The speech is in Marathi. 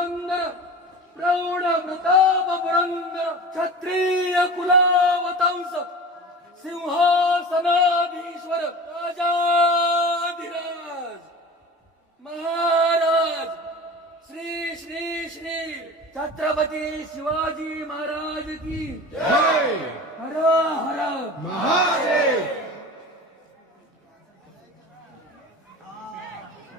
पुरंदर प्रौढ प्रताप पुरंदर क्षत्रिय कुलावतांस सिंहासनाधीश्वर राजाधिराज महाराज श्री श्री श्री छत्रपती शिवाजी महाराज की जय हर हर महादेव।